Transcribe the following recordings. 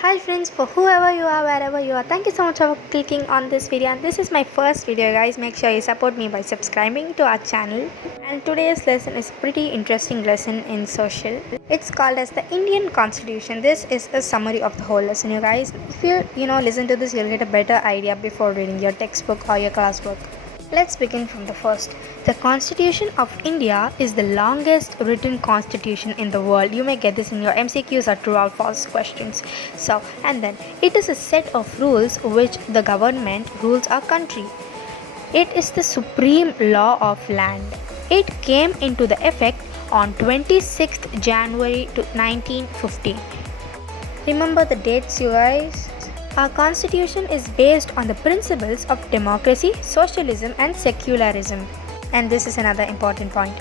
Hi friends, for whoever you are, wherever you are, thank you so much for clicking on this video, and this is my first video guys. Make sure you support me by subscribing to our channel. And today's lesson is a pretty interesting lesson in social. It's called as the Indian Constitution. This is a summary of the whole lesson, you guys. If you listen to this, you'll get a better idea before reading your textbook or your classwork. Let's begin from the first. The Constitution of India is the longest written constitution in the world. You may get this in your MCQs or true or false questions. And then it is a set of rules which the government rules our country. It is the supreme law of land. It came into the effect on 26th January 1950. Remember the dates, you guys? Our constitution is based on the principles of democracy, socialism, and secularism. And this is another important point.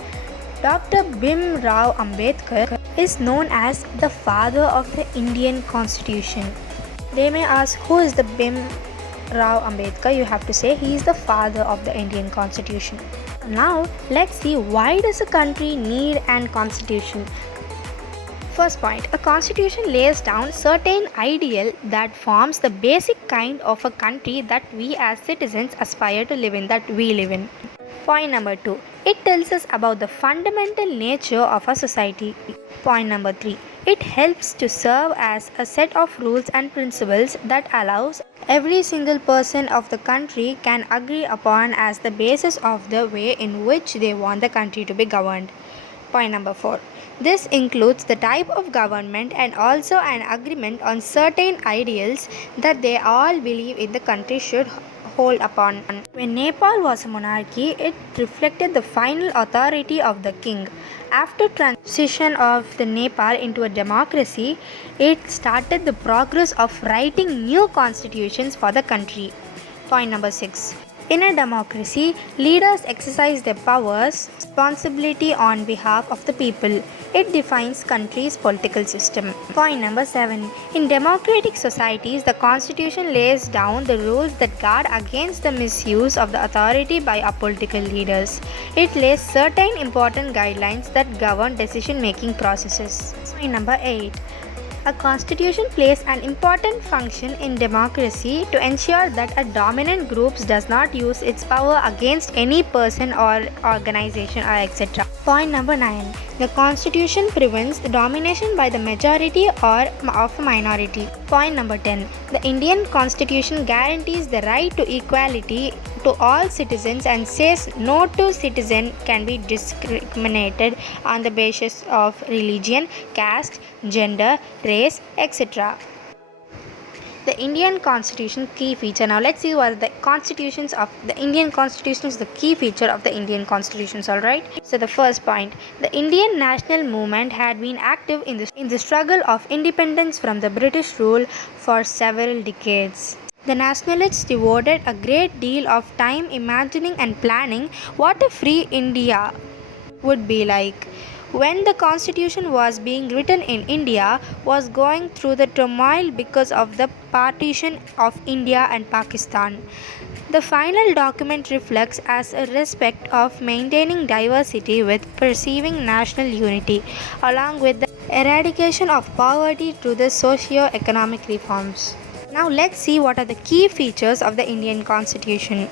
Dr. Bhim Rao Ambedkar is known as the father of the Indian Constitution. They may ask, who is the Bhim Rao Ambedkar? You have to say he is the father of the Indian Constitution. Now let's see, why does a country need an constitution? First point, a constitution lays down certain ideal that forms the basic kind of a country that we as citizens aspire to live in, that we live in. Point number 2, it tells us about the fundamental nature of a society. Point number 3, it helps to serve as a set of rules and principles that allows every single person of the country can agree upon as the basis of the way in which they want the country to be governed. Point number 4. This includes the type of government and also an agreement on certain ideals that they all believe in the country should hold upon. When Nepal was a monarchy, it reflected the final authority of the king. After transition of the Nepal into a democracy, it started the progress of writing new constitutions for the country. Point number 6. In a democracy, leaders exercise their powers, responsibility on behalf of the people. It defines country's political system. Point number 7. In democratic societies, the constitution lays down the rules that guard against the misuse of the authority by our political leaders. It lays certain important guidelines that govern decision-making processes. Point number 8. A constitution plays an important function in democracy to ensure that a dominant group does not use its power against any person or organization or etc. Point number 9. The constitution prevents the domination by the majority or of a minority. Point number 10. The Indian constitution guarantees the right to equality to all citizens and says no two citizen can be discriminated on the basis of religion, caste, gender, race, etc. The Indian Constitution key feature. Now let's see what the constitutions of the Indian Constitution is the key feature of the Indian Constitutions, alright? So the first point, the Indian national movement had been active in the struggle of independence from the British rule for several decades. The nationalists devoted a great deal of time imagining and planning what a free India would be like. When the constitution was being written in India was going through the turmoil because of the partition of India and Pakistan. The final document reflects as a respect of maintaining diversity with perceiving national unity, along with the eradication of poverty through the socio-economic reforms. Now let's see what are the key features of the Indian Constitution.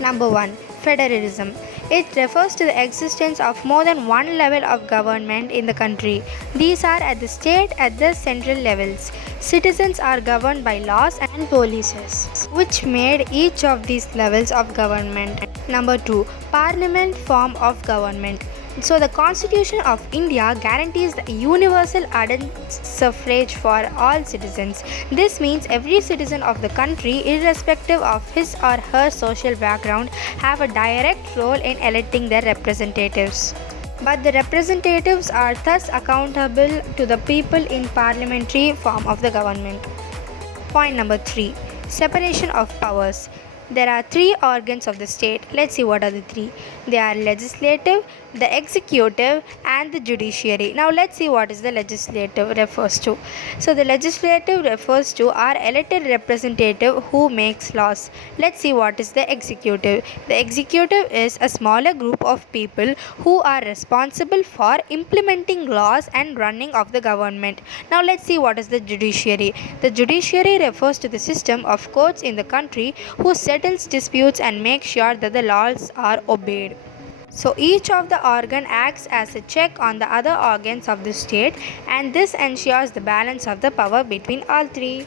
Number 1. Federalism. It refers to the existence of more than one level of government in the country. These are at the state at the central levels. Citizens are governed by laws and policies, which made each of these levels of government. Number 2. Parliament form of government. So the Constitution of India guarantees the universal adult suffrage for all citizens. This means every citizen of the country, irrespective of his or her social background, have a direct role in electing their representatives. But the representatives are thus accountable to the people in parliamentary form of the government. Point number 3. Separation of powers. There are three organs of the state. Let's see what are the three. They are legislative, the executive, and the judiciary. Now let's see what is the legislative refers to. So the legislative refers to our elected representative who makes laws. Let's see what is the executive. The executive is a smaller group of people who are responsible for implementing laws and running of the government. Now let's see what is the judiciary. The judiciary refers to the system of courts in the country who settles disputes and make sure that the laws are obeyed. So each of the organ acts as a check on the other organs of the state, and this ensures the balance of the power between all three.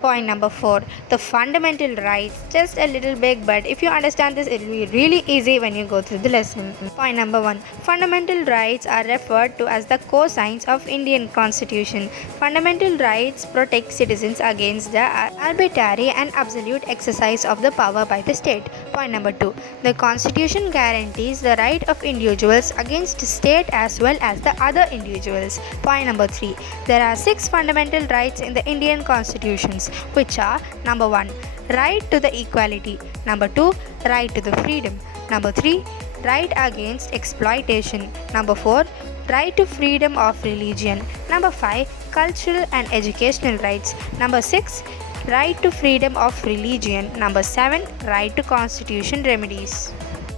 Point number 4, the fundamental rights. Just a little big, but if you understand this, it will be really easy when you go through the lesson. Point number 1, fundamental rights are referred to as the cosigns of Indian Constitution. Fundamental rights protect citizens against the arbitrary and absolute exercise of the power by the state. Point number 2, the Constitution guarantees the right of individuals against state as well as the other individuals. Point number 3, there are 6 fundamental rights in the Indian Constitutions, which are: number 1, right to the equality; number 2, right to the freedom; number 3, right against exploitation; number 4, right to freedom of religion; number 5, cultural and educational rights; number 6, right to freedom of religion; number 7, right to constitution remedies.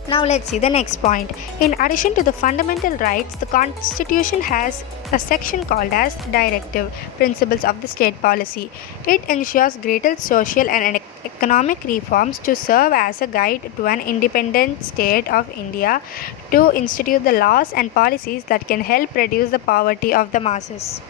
Now let's see the next point. In addition to the fundamental rights, the Constitution has a section called as Directive Principles of the State Policy. It ensures greater social and economic reforms to serve as a guide to an independent state of India to institute the laws and policies that can help reduce the poverty of the masses.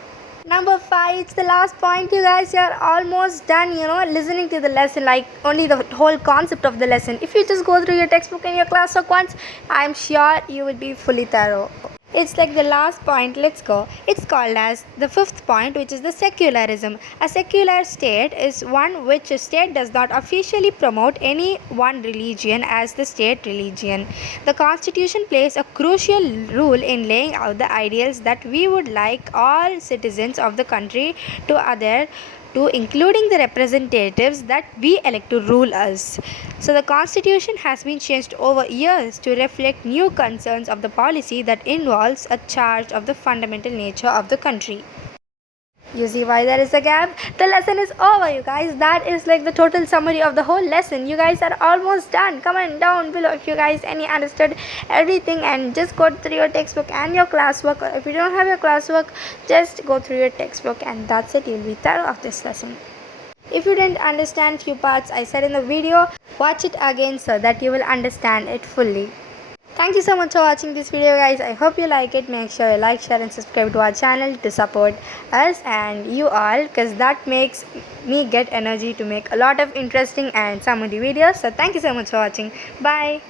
Number 5, it's the last point. You guys are almost done, listening to the lesson, like only the whole concept of the lesson. If you just go through your textbook and your classwork once, I'm sure you will be fully thorough. It's like the last point. Let's go. It's called as the 5th point, which is the secularism. A secular state is one which a state does not officially promote any one religion as the state religion. The Constitution plays a crucial role in laying out the ideals that we would like all citizens of the country to adhere to, including the representatives that we elect to rule us. So the Constitution has been changed over years to reflect new concerns of the policy that involves a charge of the fundamental nature of the country. You see why there is a gap? The lesson is over, you guys. That is like the total summary of the whole lesson. You guys are almost done. Comment down below if you guys understood everything, and just go through your textbook and your classwork. Or if you don't have your classwork, just go through your textbook, and that's it. You'll be thorough of this lesson. If you didn't understand few parts I said in the video, watch it again so that you will understand it fully. Thank you so much for watching this video, guys. I hope you like it. Make sure you like, share and subscribe to our channel to support us and you all, because that makes me get energy to make a lot of interesting and summary videos. So thank you so much for watching. Bye.